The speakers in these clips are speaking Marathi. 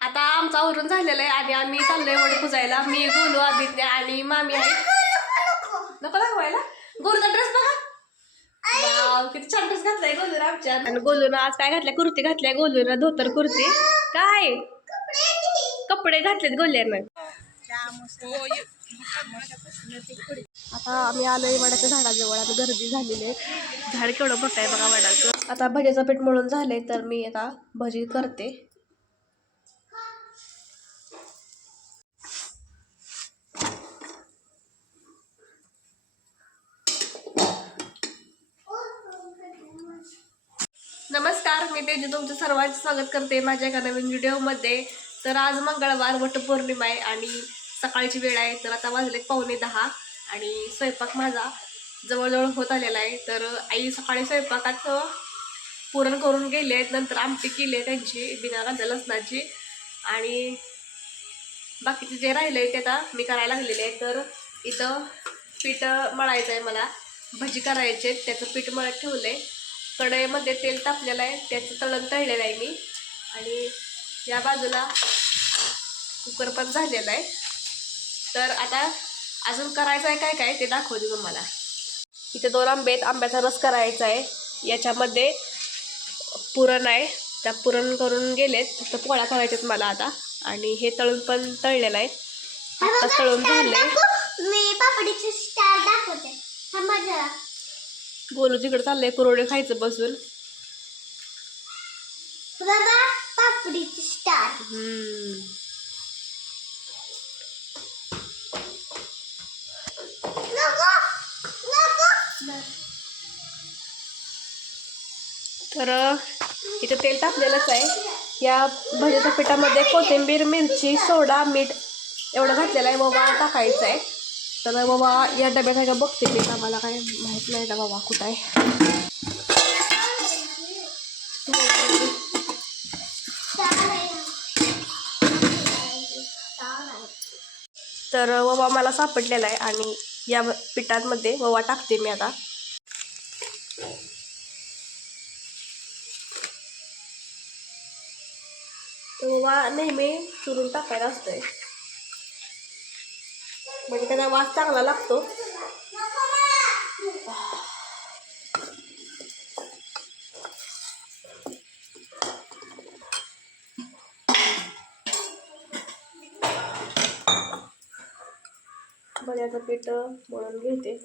आता आमचा आवरून झालेलं आहे आणि आम्ही चाललोय वड पुजायला. मी गोलू आदित्य आणि मामी आहे. नको दाखवायला. गोलूचा ड्रेस बघा. किती छान ड्रेस घातलाय गोलून आमच्या. आणि गोलून आज काय घातलंय? कुर्ती घातल्या गोलून धोतर कुर्ती. काय? कपडे घातलेत गोल्यानं. आता आम्ही आलोय वडाच्या झाडाजवळ. आता गर्दी झालेली आहे. झाड केवढं मोठं आहे बघा वडाचं. आता भजीचं पीठ मळून झालंय तर मी आता भजी करते. नमस्कार मी तेजू तुमचं सर्वांचं स्वागत करते माझ्या एका नवीन व्हिडिओमध्ये. तर आज मंगळवार वटपौर्णिमा आहे आणि सकाळची वेळ आहे तर आता वाजले पावणे दहा आणि स्वयंपाक माझा जवळजवळ होत आलेला आहे. तर आई सकाळी स्वयंपाकात पुरण करून गेले आहेत नंतर आमटी केली आहे त्यांची बिना कांदा लसणाची. आणि बाकीचे जे राहिले ते आता मी करायला लागलेले आहे. तर इथं पीठ मळायचं आहे मला भजी करायचे त्याचं पीठ मळत ठेवलं आहे कढईमध्ये तेल तापलेलं आहे त्याचं तळण तळलेलं आहे मी. आणि या बाजूला कुकर पण झालेला आहे. तर आता अजून करायचं आहे काय काय ते दाखवते तुम्हाला. इथे दोन आंबे आहेत आंब्याचा रस करायचा आहे. याच्यामध्ये पुरण आहे. त्या पुरण करून गेलेत फक्त पोळ्या करायच्यात मला आता. आणि हे तळून पण तळलेलं आहे. आता तळून झाले. मी पापडीचे स्टार दाखवते. गोलू तिकडे चाललंय कुरोडे खायचं बसून. बाबा पापडीचे स्टार. हम्म. नको नको. तर इथं तेल तापलेलंच आहे. या भज्याच्या पिठामध्ये कोथिंबीर मिरची सोडा मीठ एवढं घातलेलं आहे. बाबा टाकायचं आहे. तर बाबा या डब्यात आहे का? बघते मी. आम्हाला काय माहीत नाही ना बाबा कुठं आहे. आहे तर बाबा मला सापडलेला आहे आणि या पिठांमध्ये बाबा टाकते मी आता. तर बाबा नेहमी चुरून टाकायला असतंय. म्हणजे त्याचा वास चांगला लागतो. बऱ्याचं पीठ मळून घेते.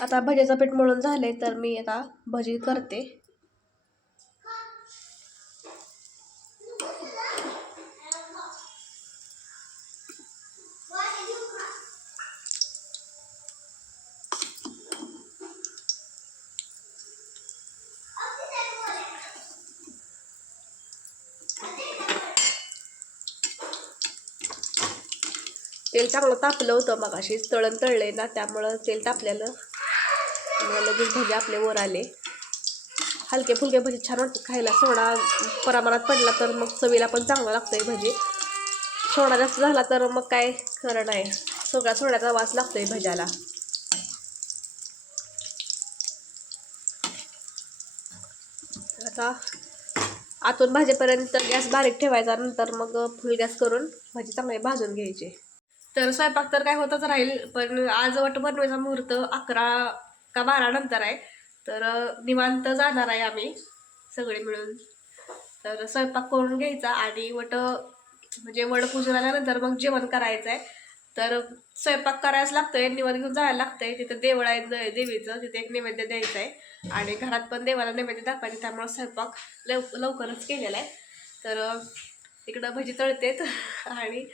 आता भजीचं पीठ मळून झाले तर मी आता भजी करते. तेल चांगलं तापलं होतं मग तळण तळले ना त्यामुळं तेल तापलेलं. त्यामुळे लगेच भजी आपले वर आले. हलके फुलके भजी छान वाटतात खायला. सोडा प्रमाणात पडला तर मग चवीला पण चांगला लागतोय भजी. सोडा जास्त झाला तर मग काय खरं नाही. सगळा सोड्याचा वास लागतोय भज्याला. आता आतून भाजीपर्यंत गॅस बारीक ठेवायचा नंतर मग फुल गॅस करून भाजी चांगली भाजून घ्यायची. तर स्वयंपाक तर काय होतच राहील पण आज वटपौर्णिमेचा मुहूर्त अकरा का बारा नंतर आहे. तर निवांत जाणार आहे आम्ही सगळे मिळून. तर स्वयंपाक करून घ्यायचा आणि वट म्हणजे वडपूजन आल्यानंतर मग जेवण करायचं आहे तर स्वयंपाक करायच लागतंय निवड घेऊन जायला लागतंय. तिथं देवळ आहे देवीचं. तिथे एक नैवेद्य द्यायचं आहे आणि घरात पण देवाला नैवेद्य दाखवायचं त्यामुळे स्वयंपाक लव लवकरच केलेला आहे. तर इकडं भजी तळतेत आणि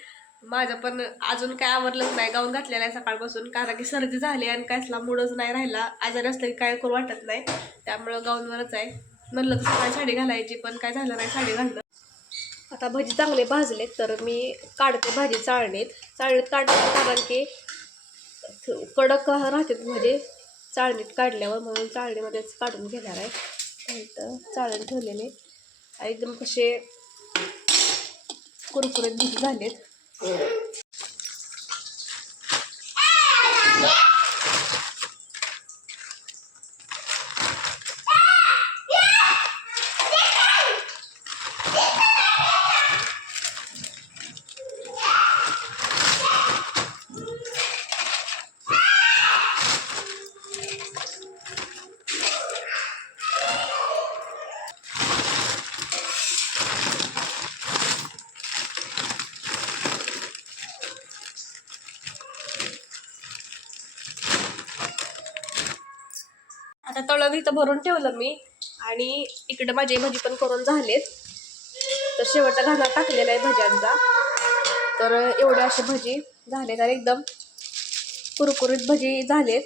माझं पण अजून काय आवरलंच नाही. गाऊन घातलेलं आहे सकाळपासून कारण की सर्दी झाली आणि कायसला मूडच नाही राहिला. आजारी असलं की काय करू वाटत नाही. त्यामुळं गाऊनवरच आहे. म्हणलं तर सकाळी साडी घालायची पण काय झालं नाही साडी घालणं. आता भाजी भजी चांगले भाजलेत तर मी काढते भाजी चाळणीत. चाळणीत काढण्याचं कारण की कडक राहतात म्हणजे चाळणीत काढल्यावर म्हणून चाळणीमध्येच काढून घेणार आहे. तर चाळण ठेवलेले. एकदम कसे कुरकुरीत झालेत. आता तळण इथं भरून ठेवलं मी. आणि इकडं माझे भजी पण करून झालेत. तर शेवटचा घाला टाकलेला आहे भज्यांचा. तर एवढ्या असे भजी झालेत आणि एकदम कुरकुरीत भजी झालेत.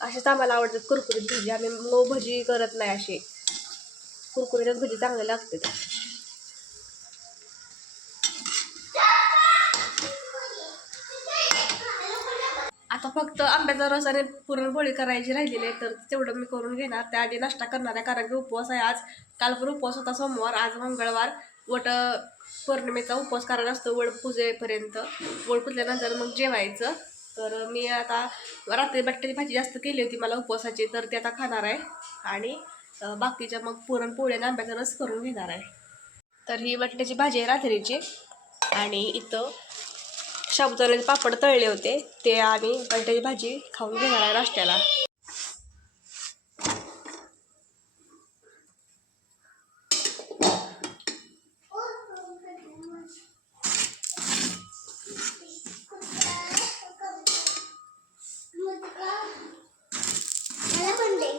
असेच आम्हाला आवडतात कुरकुरीत भजी. आम्ही मऊ भजी करत नाही असे कुरकुरीतच भजी चांगले लागतात फक्त आंब्याचा रस आणि पुरणपोळी करायची राहिलेली आहे तर तेवढं मी करून घेणार. त्याआधी नाश्ता करणार आहे कारण की उपवास आहे आज. काल पण उपवास होता सोमवार आज मंगळवार. वट पौर्णिमेचा उपवास करायला असतो वड पूजेपर्यंत. वड पुजल्यानंतर मग जेवायचं. तर मी आता रात्री बटाट्याची भाजी जास्त केली होती मला उपवासाची तर ते आता खाणार आहे. आणि बाकीच्या मग पुरणपोळी आणि आंब्याचा रस करून घेणार आहे. तर ही बटाट्याची भाजी आहे रात्रीची. आणि इथं साबुदाण्याचे पापड तळले होते. ते आम्ही बटाट्याची भाजी खाऊन घेणार आहे नाश्त्याला मला पण दे.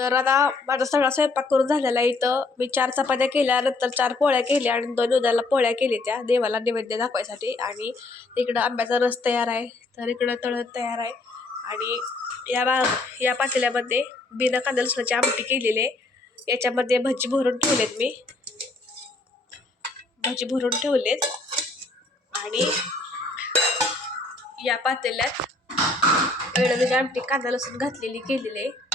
तर आता माझा सगळा स्वयंपाक करून झालेला आहे इथं. मी चार चपात्या केल्या नंतर चार पोळ्या केल्या आणि दोन उद्याला पोळ्या केल्या त्या देवाला नैवेद्य दाखवायसाठी. आणि इकडं आंब्याचा रस तयार आहे तर इकडं तळण तयार आहे. आणि या बा या पातेल्यामध्ये बिना कांदा लसणाची आमटी केलेली आहे. याच्यामध्ये भजी भरून ठेवलेत मी. भजी भरून ठेवलेत. आणि या पातेल्यात एवढं आमटी कांदा लसूण घातलेली केलेली आहे.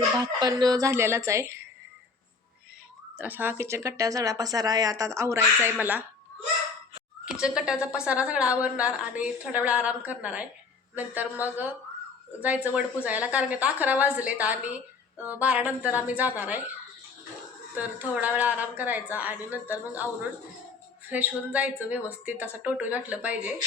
भात पण झालेलाच आहे. तर असा किचन कट्ट्या सगळा पसारा आहे. आता आवरायचा आहे मला. किचन कट्ट्याचा पसारा सगळा आवरणार आणि थोडा वेळ आराम करणार आहे. नंतर मग जायचं वड पुजायला. कारण की आता अकरा वाजलेत आणि बारा नंतर आम्ही जाणार आहे. तर थोडा वेळ आराम करायचा आणि नंतर मग आवरून फ्रेश होऊन जायचं व्यवस्थित. असं टोटून वाटलं पाहिजे.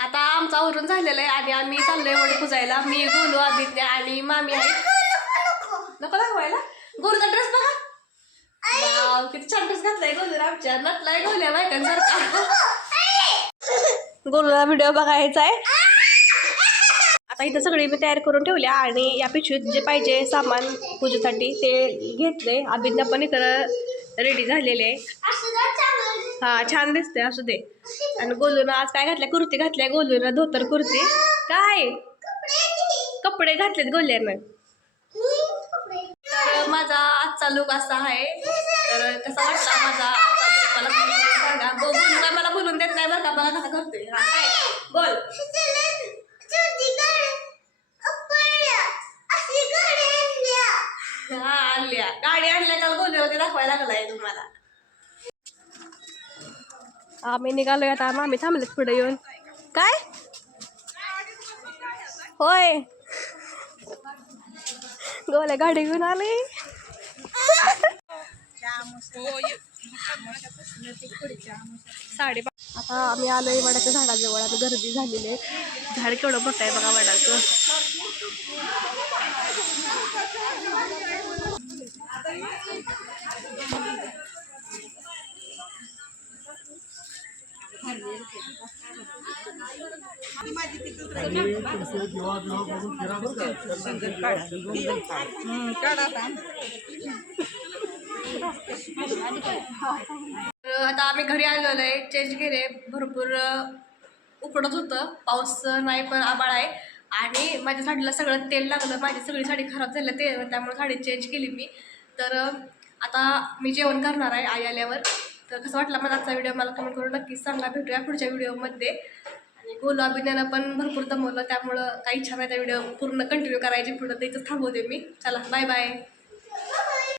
आता आमचं आवरून झालेलं आहे आणि आम्ही चाललोय वड पुजायला मी गोलू आदित्य आणि मामी आहे. नको दाखवायला. गोलूचा ड्रेस बघा. वाव, किती छान ड्रेस घातलाय गोलू आमच्या. नटलाय गोल्या बायकांसारखा. गोलूला व्हिडिओ बघायचा आहे. आता इथं सगळी मी तयार करून ठेवल्या आणि या पिशवीत जे पाहिजे सामान पूजेसाठी ते घेतले अभिज्ञा पण इकडं रेडी झालेले आहे. हा छान दिसते असू दे. आणि गोलून आज काय घातल्या? कुर्ती घातल्या गोलून धोतर कुर्ती. काय? कपडे घातलेत गोल्यानं. तर माझा आजचा लुक असा आहे. तर कसा वाटला माझा आजचा लुक मला बोलून काय मला बोलून देत नाही बरं का मला कसा करतोय. हा काय? बोल. हा आणल्या. गाडी आणल्या. काल गोलूला ते दाखवायला लागलाय तुम्हाला. आम्ही निघालोय आता. आम्ही थांबलेत पुढे येऊन. काय? होय. गोल्या गाडी घेऊन आले. साडे आता आम्ही आलोय वडाच्या झाडाजवळ. आता गर्दी झालेली आहे. झाड केवढं मोठं आहे बघा वडाचं. आता आम्ही घरी आलेलो आहे. चेंज केले. भरपूर उकडत होतं. पाऊस नाही पण आबाळ आहे. आणि माझ्या साडीला सगळं तेल लागलं. माझी सगळी साडी खराब झाली ते त्यामुळे साडी चेंज केली मी. तर आता मी जेवण करणार आहे आई आल्यावर. तर कसं वाटलं मला आजचा व्हिडिओ मला कमेंट करून नक्कीच सांगा. भेटूया पुढच्या व्हिडिओमध्ये आणि गोलू अभिनयानं पण भरपूर दमवलं. त्यामुळं काही इच्छा नाही त्या व्हिडिओ पूर्ण कंटिन्यू करायची. पुढं त्याचं इथं थांबवते मी. चला बाय बाय